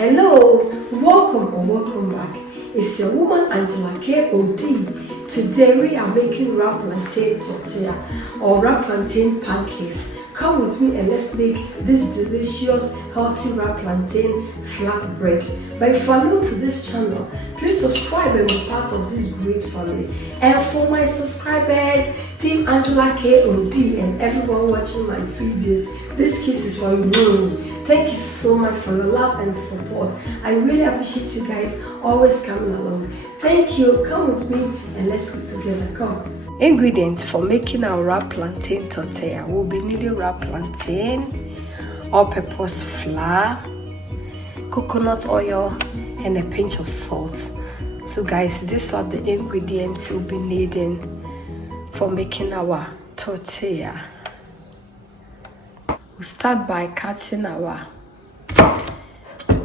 Hello, welcome or welcome back. It's your woman Angela K.O.D. Today we are making wrapped plantain tortilla or wrapped plantain pancakes. Come with me and let's make this delicious, healthy wrapped plantain flatbread. But if you're new to this channel, please subscribe and be part of this great family. And for my subscribers, Team Angela K.O.D. and everyone watching my videos, this kiss is for you. Thank you so much for your love and support. I really appreciate you guys always coming along. Thank you. Come with me and let's cook together. Come. Ingredients for making our wrapped plantain tortilla. We'll be needing wrapped plantain, all-purpose flour, coconut oil, and a pinch of salt. So guys, these are the ingredients we'll be needing for making our tortilla. We'll start by cutting our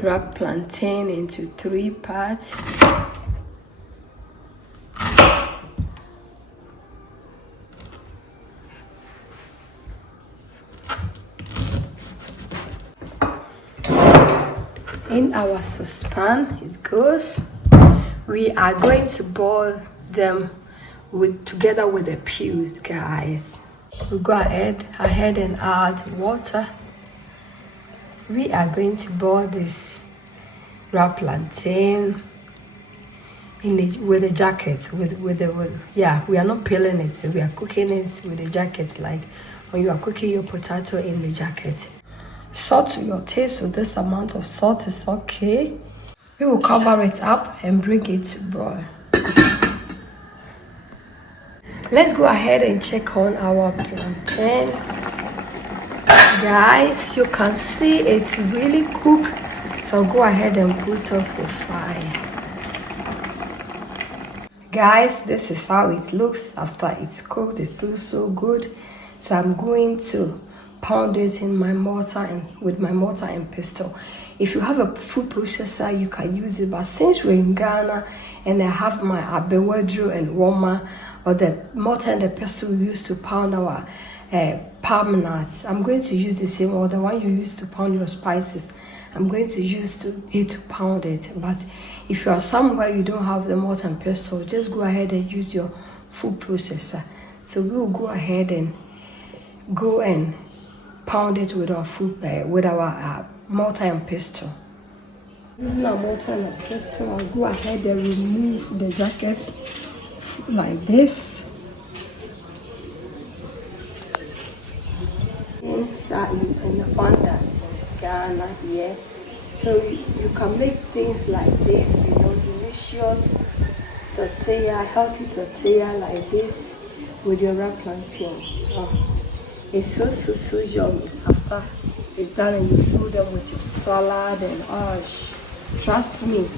wrapped plantain into 3 parts. In our saucepan, it goes. We are going to boil them together with the peas, guys. We'll go ahead and add water. We are going to boil this wrapped plantain with a jacket. We are not peeling it, so we are cooking it with a jacket, like when you are cooking your potato in the jacket. Salt to your taste, so this amount of salt is okay. We will cover it up and bring it to boil. Let's go ahead and check on our plantain. Guys, you can see it's really cooked, so go ahead and put off the fire. Guys, this is how it looks after it's cooked. It looks so good, so I'm going to pound it in my mortar with my mortar and pestle. If you have a food processor, you can use it, but since we're in Ghana and I have my abewedro and warmer, or the mortar and the pestle we use to pound our palm nuts, I'm going to use the same, or the one you use to pound your spices, I'm going to use it to pound it. But if you are somewhere you don't have the mortar and pestle, just go ahead and use your food processor. So we will go ahead and pound it with our mortar and pestle. Using our mortar and pestle, I'll go ahead and remove the jacket like this. Inside in abundance in Ghana here, so you can make things like this, delicious tortilla, healthy tortilla like this with your wrapped plantain. Oh, it's so yummy. After it's done and you fill them with your salad and trust me,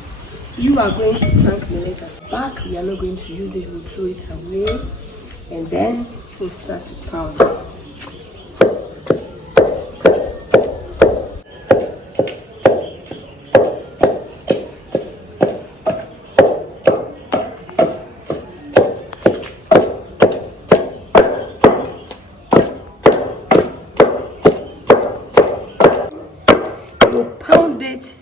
you are going to thank me later. Back, we are not going to use it, we'll throw it away, and then we'll start to pound. Pound it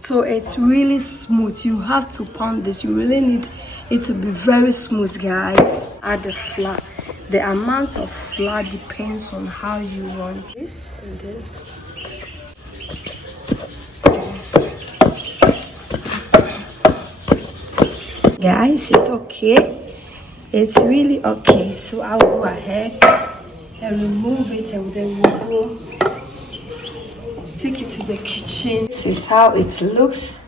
so it's really smooth. You have to pound this. You really need it to be very smooth, guys. Add the flour. The amount of flour depends on how you want this. And then guys, it's okay. It's really okay. So I'll go ahead and remove it, and then we'll go take it to the kitchen. This is how it looks.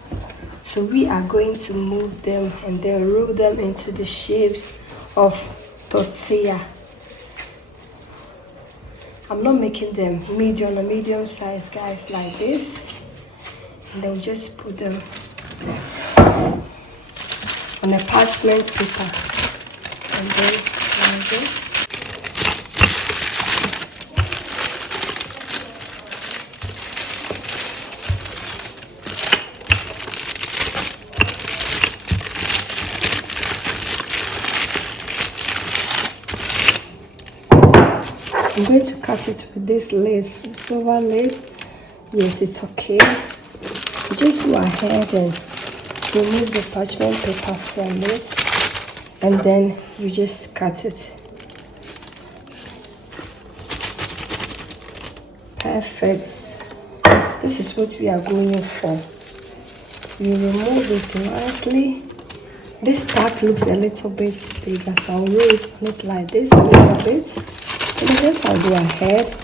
So we are going to move them and then roll them into the shapes of tortilla. I'm not making them medium or medium size, guys, like this. And then just put them on a parchment paper. And then like this. I'm going to cut it with this lid, silver lid. Yes, it's okay. just go ahead and remove the parchment paper from it, and then you just cut it. Perfect. This is what we are going for. You remove it nicely. This part looks a little bit bigger, so I'll roll it on it like this a little bit. And then I'll go ahead.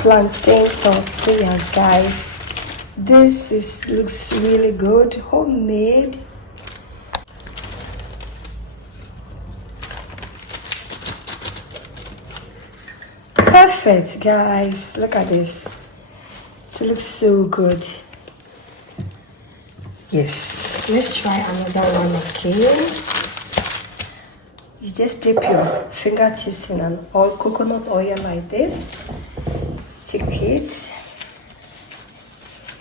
Plantain tortillas, guys. This looks really good, homemade. Perfect, guys. Look at this. It looks so good. Yes, let's try another one again. You just dip your fingertips in an oil, coconut oil like this. Take it.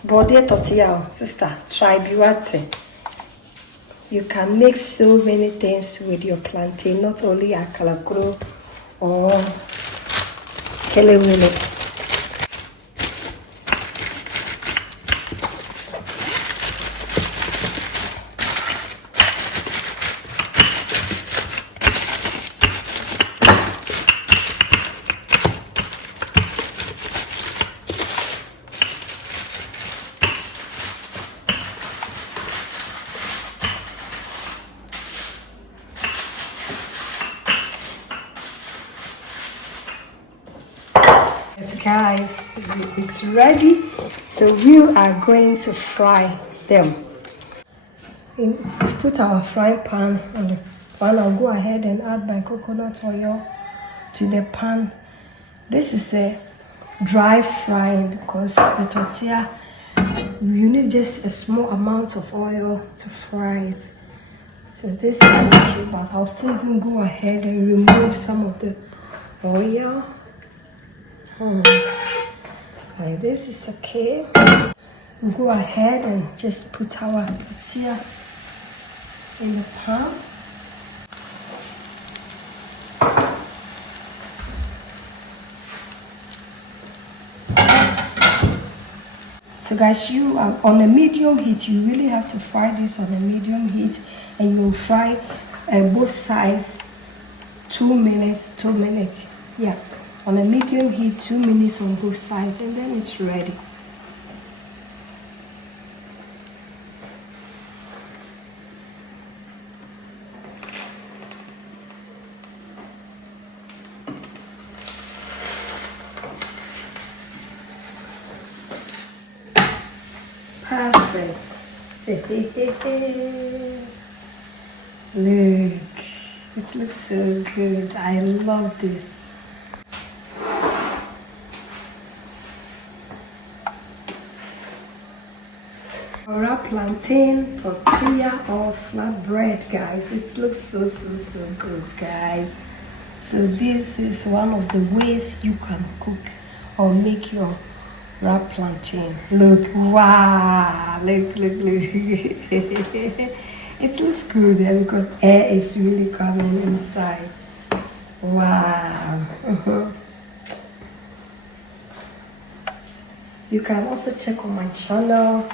Body tortilla, sister, try biwate. You can make so many things with your plantain, not only akalakro or kelewele. Guys, it's ready, so we are going to fry them. Put our frying pan on the pan. I'll go ahead and add my coconut oil to the pan. This is a dry frying because the tortilla, you need just a small amount of oil to fry it. So this is okay, but I'll still go ahead and remove some of the oil. Like this is okay. We'll go ahead and just put our tortilla in the pan. So guys, you are on a medium heat. You really have to fry this on a medium heat, and you will fry both sides 2 minutes. Yeah. On a medium heat, 2 minutes on both sides, and then it's ready. Perfect. Look, it looks so good. I love this. Our plantain tortilla or flatbread, guys. It looks so good, guys. So this is one of the ways you can cook or make your wrap plantain. Look, wow, look. It looks good because air is really coming inside. Wow. You can also check on my channel.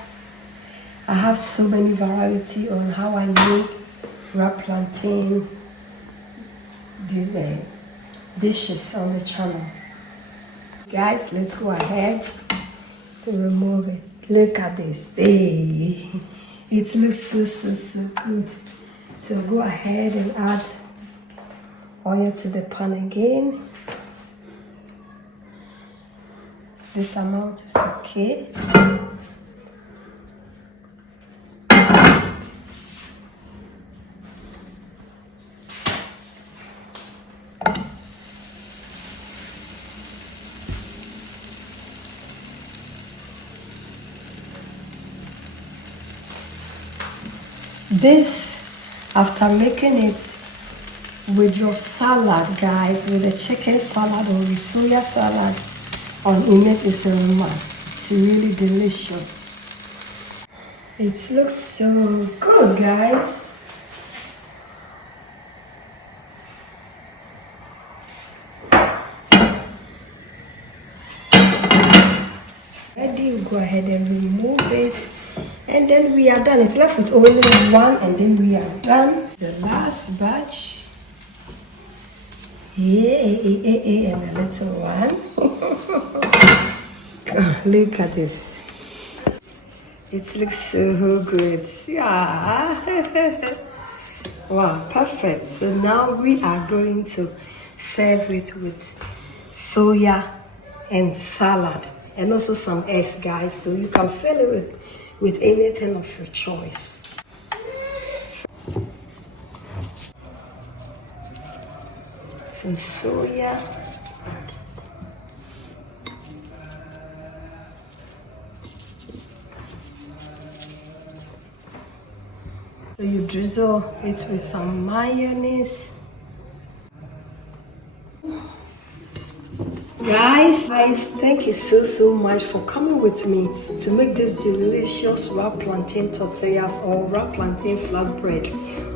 I have so many variety on how I make wrap plantain dishes on the channel. Guys, let's go ahead to remove it. Look at this. Hey, it looks so good. So go ahead and add oil to the pan again. This amount is okay. This, after making it with your salad, guys, with the chicken salad or the soya salad on it, is a must. It's really delicious. It looks so good, guys. Ready, go ahead and remove it, and then we are done. It's left with only one, and then we are done. The last batch. Yeah, and a little one. Look at this. It looks so good. Yeah. Wow, perfect. So now we are going to serve it with soya and salad, and also some eggs, guys. So you can fill it with anything of your choice. Some soya. So you drizzle it with some mayonnaise. Guys, thank you so much for coming with me to make this delicious wrapped plantain tortillas or wrapped plantain flatbread.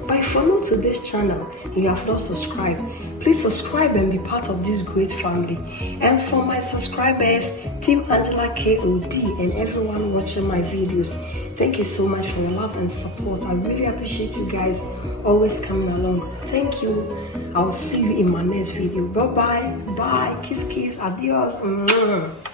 But if you're new to this channel and you have not subscribed, please subscribe and be part of this great family. And for my subscribers, Team Angela KOD, and everyone watching my videos, thank you so much for your love and support. I really appreciate you guys always coming along. Thank you. I will see you in my next video. Bye bye. Bye. Kiss, kiss. Adios.